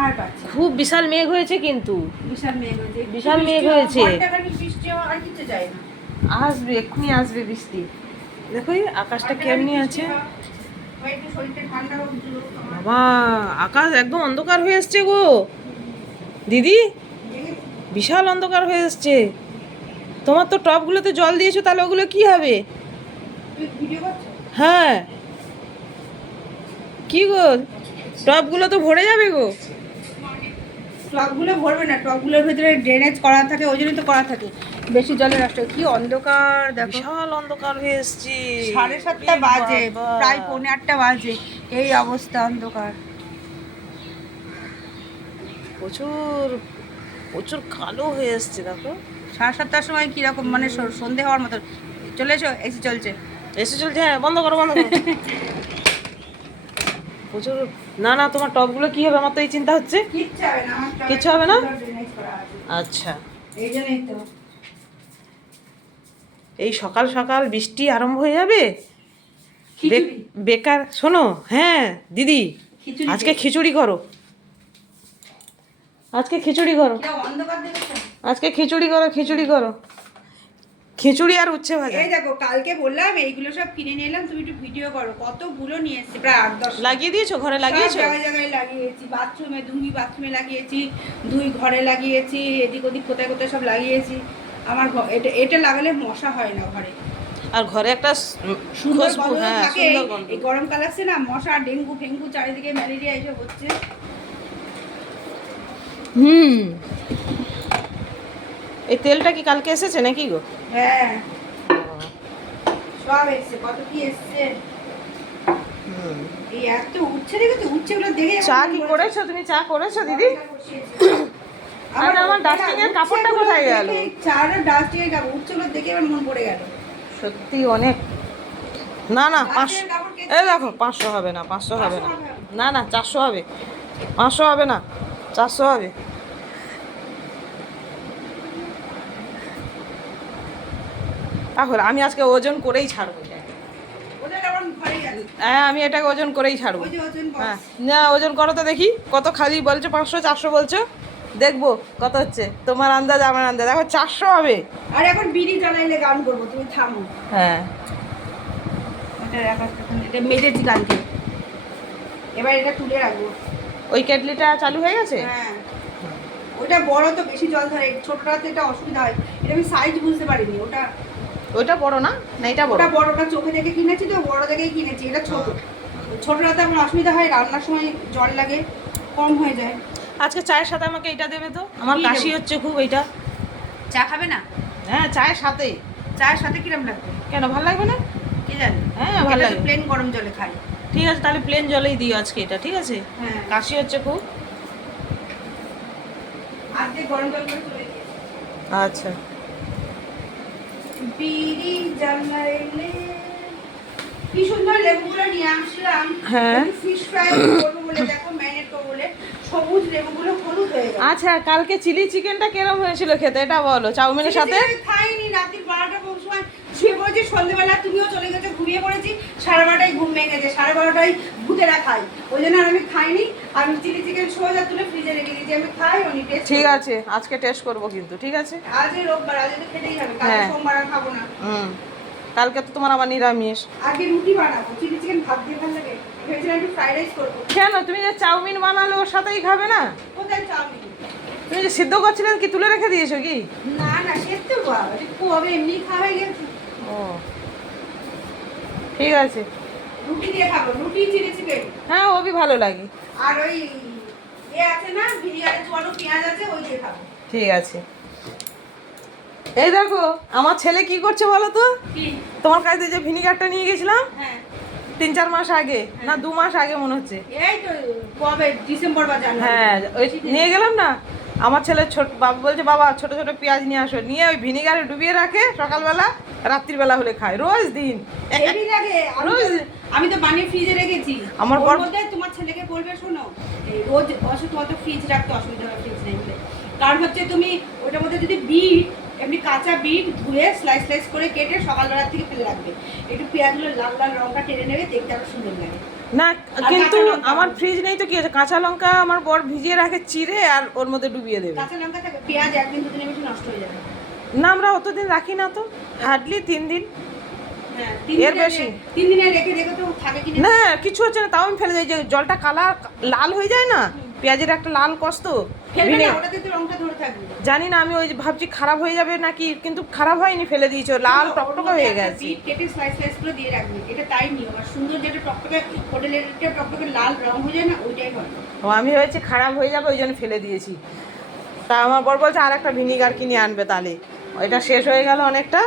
আর পাচ্ছি খুব বিশাল মেঘ হয়েছে কিন্তু বিশাল মেঘ হয়েছে, বিশাল মেঘ হয়েছে। বৃষ্টি আর কিছু চাই না, আসবে, এক্ষুনি আসবে বৃষ্টি। দেখো এই আকাশটা কেমনি আছে একটু শরীরটা ঠান্ডা হোক। বাবা, আকাশ একদম অন্ধকার হয়ে এসছে গো দিদি, বিশাল অন্ধকার হয়ে এসছে। তোমার তো টবগুলোতে জল দিয়েছো, তাহলে ওগুলো কি হবে? ভিডিও করছো? হ্যাঁ, কি গো, টবগুলো তো ভরে যাবে গো। টবগুলো ভরবে না, টবগুলোর ভিতরে ড্রেনেজ করা থাকে, ওই জন্যই তো করা থাকে, বেশি জলের নষ্ট হয়। কি অন্ধকার দেখো, বিশাল অন্ধকার হয়ে এসছে। 7:30 বাজে, প্রায় 7:45 বাজে, এই অবস্থা অন্ধকার। প্রচুর প্রচুর কালো হয়ে এসছে দেখো। 7:30 সময় কিরকম মানে সন্ধে হওয়ার মতো। চলে এসো, এসি চলছে। এসে চলছে, হ্যাঁ, বন্ধ করো বন্ধ করো। প্রচুর। না না, তোমার টবগুলো কি হবে, আমার তো এই চিন্তা হচ্ছে। কিচ্ছু হবে না, আমার টবে কিচ্ছু হবে না? ড্রেনেজ করা আছে। আচ্ছা, এই জন্যই তো এই সকাল সকাল বৃষ্টি আরম্ভ হয়ে যাবে। খিচুড়ি, বেকার শোনো, হ্যাঁ দিদি, খিচুড়ি আজকে খিচুড়ি করো, আজকে খিচুড়ি করো, এটা অন্ধকার দেখেছো? আজকে খিচুড়ি করো, খিচুড়ি করো, খিচুড়ি আর উচ্ছে ভাজা। এই দেখো, কালকে বললাম এইগুলো সব কিনে নিয়ে এলাম, তুমি একটু ভিডিও করো। কতগুলো নিয়ে এসেছি, প্রায় 8-10 লাগিয়ে দিয়েছো, ঘরে লাগিয়েছো? জায়গায় জায়গায় লাগিয়েছি, বাথরুমে, বাথরুমে লাগিয়েছি, 2 ঘরে লাগিয়েছি, এদিক ওদিক কোথায় কোথায় সব লাগিয়েছি। আমার এটা এটা লাগালে মশা হয় না ঘরে, আর ঘরে একটা সুন্দর খুশবু, গন্ধ হ্যাঁ, থাকে। সুন্দর গন্ধ। এই গরমকাল আসছে না, মশা, ডেঙ্গু ফেঙ্গু, চারিদিকে ম্যালেরিয়া এসব হচ্ছে। হুম, এই তেলটা কি কালকে এসেছে নাকি গো? হ্যাঁ, সব এসছে, কত কি এসছে। হুম। এই এত উচ্ছে দেখেছো, উচ্ছেগুলো দেখে চা কি করেছো তুমি? চা করেছো দিদি? আরে আমার ডাস্টিং এর কাপড়টা কোথায় গেল? চাটা ডাস্টিং এর কাপড়, উচ্ছেগুলো দেখে আমার মন পড়ে গেল। সত্যি অনেক। না না, 500, এই দেখো 500 হবে না, 500 হবে না, না না 400 হবে, 500 হবে না, 400 হবে। তাহলে আমি আজকে ওজন করেই ছাড়বো। হ্যাঁ, আমি এটাকে ওজন করেই ছাড়বো। হ্যাঁ, না ওজন করো তো দেখি কত। খালি বলছো 500 400 বলছো, দেখবো কত হচ্ছে। তোমার আন্দাজ আমার আন্দাজ, দেখো 400 হবে। আর এখন বিড়ি জ্বালাইলে গান করবো, তুমি থামো। হ্যাঁ, এটা মেজেছি কালকে, এবার এটা তুলে রাখবো। ওই কেটলিটা চালু হয়ে গেছে? হ্যাঁ, ওটা বড় তো বেশি জল ধরে, ছোটটাতে এটা অসুবিধা হয়। এটা আমি সাইজ বুঝতে পারিনি। ওইটা বড় না, না এটা বড়? ওটা বড়টা চোখে দেখে কিনেছি তো, বড় দেখেই কিনেছি। এটা ছোট, ছোটটাতে আমার অসুবিধা হয়, রান্নার সময় জল লাগে, কম হয়ে যায়। আজকে চায়ের সাথে আমাকে এটা দেবে তো, আমার কাশি হচ্ছে খুব। এইটা চা খাবে না? হ্যাঁ, চায়ের সাথে। চায়ের সাথে কিরম লাগবে? কেন, ভালো লাগবে না? কি জানি, হ্যাঁ, ভালো লাগে। প্লেন গরম জলে খাই। ঠিক আছে, তাহলে প্লেন জলেই দিও আজকে এটা, ঠিক আছে? হ্যাঁ, কাশি হচ্ছে খুব। আজকে গরম জল করে চলে গিয়েছি। আচ্ছা, বিড়ি জ্বালাইলে, কি সুন্দর লেবুগুলো নিয়ে আসলাম। হ্যাঁ, ফিশ ফ্রাই করবো বলে, দেখো ম্যারিনেট করবো বলে সবুজ লেবুগুলো হলুদ হয়ে গেল। আচ্ছা, কালকে চিলি চিকেনটা কেরম হয়েছিল খেতে, এটা বলো। চাউমিনের সাথে খাইনি, রাত্রি 12টার সময় শুয়ে পড়েছি, সন্ধ্যেবেলা তুমিও চলে গেছো, ঘুমিয়ে পড়েছি, 12:30টায় ঘুম ভেঙেছে, 12:30টায় ভূতেরা খাই, ওই জন্য আর আমি খাইনি। আমি চিলি চিকেন সোজা তুলে ফ্রিজে রেখে দিয়েছি, আমি খাই নি। টেস্ট ঠিক আছে, আজকে টেস্ট করবো কিন্তু, ঠিক আছে? আজকে রোববার, আজকে তো খেতেই হবে, কালকে হ্যাঁ। সোমবার আর খাবো না। হুম, কালকে তো তোমার আবার নিরামিষ। আগে রুটি বানাবো, চিলি চিকেন ভাত দিয়ে ভালো লাগে, ভেবেছিলাম একটু ফ্রাইড রাইস করবো। কেন, তুমি যে চাউমিন বানালে ওর সাথেই খাবে না? কোথায় চাউমিন? তুমি যে সিদ্ধ করছিলে কি তুলে রেখে দিয়েছো কি? না না, সেদ্ধ বাবা, কবে এমনি খাওয়া হয়ে গেছে। ও, ঠিক আছে। রুটি দিয়ে খাবো, রুটি চিলি চিকেন। হ্যাঁ, ওবি ভালো লাগে। আর ওই আছে না, ভিনিগারে চুয়ানো পেঁয়াজ আছে, ওই দিয়ে খাবো। ঠিক আছে। এই দেখো আমার ছেলে কি করছে বলো তো। কি? তোমার কাছে যে ভিনিগারটা নিয়ে গেছিলাম হ্যাঁ, 3-4 মাস আগে, না 2 মাস আগে মনে হচ্ছে। এই তো কবে, ডিসেম্বর বা জানুয়ারি। হ্যাঁ, ওই নিয়ে গেলাম না। আমার ছেলে ছোট বাবা বলছে, বাবা ছোট ছোট পেঁয়াজ নিয়ে আসো, নিয়ে ওই ভিনিগারে ডুবিয়ে রাখে, সকালবেলা রাত্রিবেলা হলে খায় রোজ দিন। হেভি লাগে। আমি তো বানিয়ে ফ্রিজে রেখেছি। আমার ওর বর মধ্যে তোমার ছেলেকে বলবে, শোনো, এই রোজ তোমার তো ফ্রিজ রাখতে অসুবিধা হয়, ফ্রিজ নেই বলে। কারণ হচ্ছে তুমি ওটার মধ্যে যদি বিট, এমনি কাঁচা বিট ধুয়ে স্লাইস স্লাইস করে কেটে সকালবেলার থেকে ফেলে রাখবে, একটু পেঁয়াজগুলো লাল লাল রঙটা টেনে নেবে, দেখতে আরো সুন্দর লাগে। না আর কিন্তু কাঁচা লঙ্কা। আমার ফ্রিজ নেই তো কি আছে, কাঁচা লঙ্কা আমার বর ভিজিয়ে রাখে চিড়ে আর ওর মধ্যে ডুবিয়ে দেবে। কাঁচা লঙ্কা থাকে, পেঁয়াজ একদিন দুদিনের বেশি নষ্ট হয়ে যাবে। না আমরা অতদিন রাখি না তো, হার্ডলি 3 দিন। হ্যাঁ এর বেশি? 3 দিনে রেখে দেখো তো থাকে কিনা। না কিছু হচ্ছে না, তাও আমি ফেলে দিই, যে জলটা কালার লাল হয়ে যায় না, পেঁয়াজের একটা লাল কষ্ট। ফেলবে না, ওটাতে তো রংটা ধরে থাকবে। জানি না, আমি ওই যে ভাবছি খারাপ হয়ে যাবে নাকি, কিন্তু খারাপ হয়নি, ফেলে দিয়েছো, লাল টকটকে হয়ে গেছে। বিট কেটে স্লাইস করে দিয়ে রাখবে, এটা তাই নিয়ম। আর সুন্দর যেটা টকটকে হোটেলের একটা টকটকে লাল রং হয়ে যায় না, ওইটাই হয়। ও আমি হয়েছে খারাপ হয়ে যাবে ওই জন্য ফেলে দিয়েছি। তা আমার বর বলছে আর একটা ভিনিগার কিনে আনবে, তাহলে এটা শেষ হয়ে গেল অনেকটা।